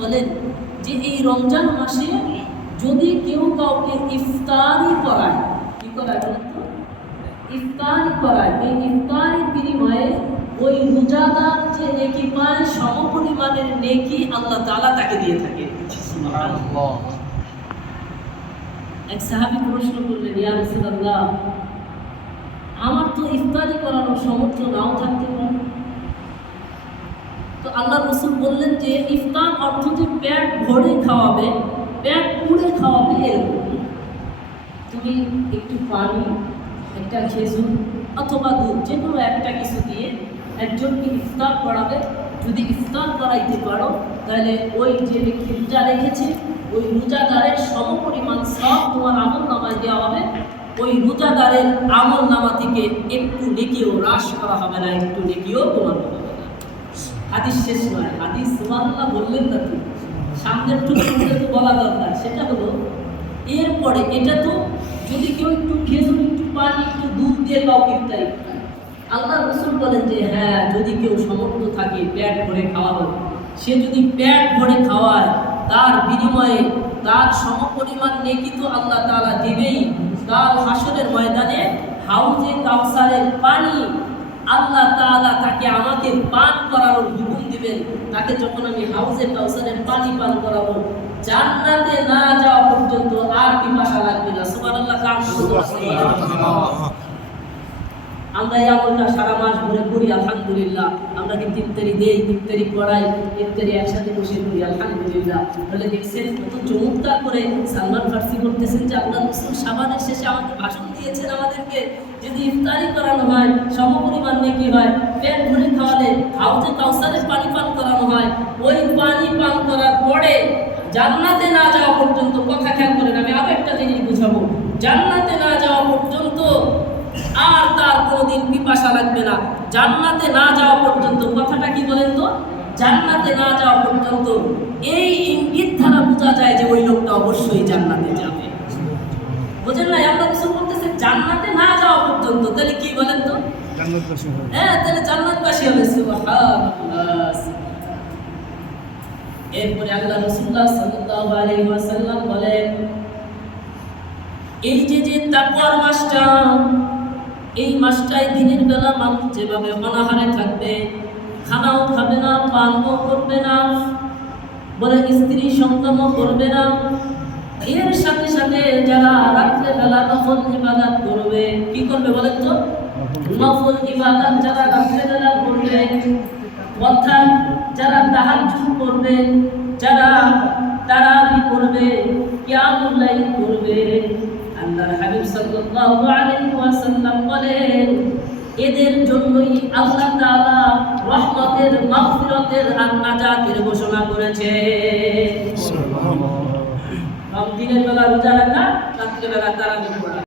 বলেন যে এই রমজান মাসে যদি কেউ কাউকে ইফতারি করায়, কি করায় বলেন তো? ইফতারি করায়, এই ইফতারির বিনিময়ে ওই রোজাদার যে নেকি পায় সমপরিমাণের নেকি আল্লাহ তাআলা তাকে দিয়ে থাকে। সুবহানাল্লাহ। এক সাহাবী প্রশ্ন করলেন, ইয়া রাসূলুল্লাহ, আমার তো ইফতারি করানোর সামর্থ্য নাও থাকতে পারে। তো আল্লাহ রসুল বললেন যে ইফতার অর্থ যে পেট ভরে খাওয়াবে, পেট পুড়ে খাওয়াবে এরকম। তুমি একটু পানি, একটা খেজুর অথবা দুধ, যে কোনো একটা কিছু দিয়ে একজনকে ইফতার করাবে। যদি ইফতার করাইতে পারো তাহলে ওই যে ব্যক্তি রোজা রেখেছে ওই রোজাদারের সমপরিমাণ সব তোমার আমল নামায় দেওয়া হবে। ওই রোজাদারের আমল নামা থেকে একটু নেকিও হ্রাস করা হবে না, একটু নেকিও কমানো হবে না। হাদিস শেষ নয়, হাদিস সুবহানাল্লাহ বললেন না, তো সামনের টুকরোটা তো বলা দরকার। সেটা হলো এরপরে এটা তো যদি কেউ একটু খেজুর, একটু পানি, একটু দুধ দিয়ে কাউকে ইফতারি করে, আল্লাহ রসুল বলেন যে হ্যাঁ, যদি কেউ সমর্থ থাকে পেট ভরে খাওয়াবে, সে যদি পেট ভরে খাওয়ায় তার বিনিময়ে তার সমপরিমাণ নেকি তো আল্লাহ তাআলা দিবেই। কাল হাসরের ময়দানে হাউজে কাউসারের পানি আল্লাহ তাআলা তাকে আমাকে পান করানোর হুকুম দিবেন। তাকে যখন আমি হাউজে কাউসারের পানি পান করাবো, জান্নাতে না যাওয়া পর্যন্ত আর পিপাসা লাগবে না। সুবহানাল্লাহ। আমরা এই আমলটা সারা মাস ভরে করি, আলহামদুলিল্লাহ। আমরা কি ইফতারি দেই, ইফতারি করাই, ইফতারি একসাথে বসে করি, আলহামদুলিল্লাহ। তাহলে দেখছেন কত চমৎকার করে সালমান ফার্সি বলতেছেন যে আল্লাহ রাসূল শাবানের শেষে আমাকে ভাষণ দিয়েছেন আমাদেরকে যদি ইফতারি করানো হয় সমপরিমাণ নেকি হয়, পেট ভরে খাওয়ালে হাউজে কাউসারের পানি পান করানো হয়, ওই পানি পান করার পরে জান্নাতে না যাওয়া পর্যন্ত, কথা খেয়াল করেন, আমি আরো একটা জিনিস বুঝাবো, জান্নাতে না যাওয়া পর্যন্ত আর তার কোনোদিন পিপাসা লাগবে না। জান্নাতে না যাওয়া পর্যন্ত, কথাটা কি বলেন তো? জান্নাতে না যাওয়া পর্যন্ত এই ইঙ্গিত দ্বারা বোঝা যায় যে ওই লোকটা অবশ্যই জান্নাতে যাবে। বুঝেন না? আল্লাহ রাসূল বলতেছে জান্নাতে না যাওয়া পর্যন্ত, তাহলে কি বলেন তো? জান্নাতবাসী হবে। হ্যাঁ, তাহলে জান্নাতবাসী হবে। সুবহানাল্লাহ। এরপরে আল্লাহ রাসূলুল্লাহ সাল্লাল্লাহু আলাইহি ওয়াসাল্লাম বলেন, এই যে তাকওয়ার মাসটা, এই মাসটায় দিনের বেলা মানুষ যেভাবে অনাহারে থাকবে, খানাও খাবে না, পানও করবে না, বলে স্ত্রী সন্তানও করবে না, এর সাথে সাথে যারা রাত্রে বেলা নফল ইবাদত করবে, কি করবে বলেন তো? নফল ইবাদত যারা রাত্রে বেলা করবে, অর্থাৎ যারা তাহাজ্জুদ করবে, যারা তারাবি করবে, কিয়ামুল লাইল করবে, আল্লাহর হাবিব সাল্লাল্লাহু আলাইহি ওয়াসাল্লাম বলেন এদের জন্যই আল্লাহ তাআলা রহমতের, মাগফিরাতের আর নাজাতের ঘোষণা করেছে। সুবহানাল্লাহ। দিনের বেলা রোজা রাখা, রাত্রে বেলা তারাবি করা।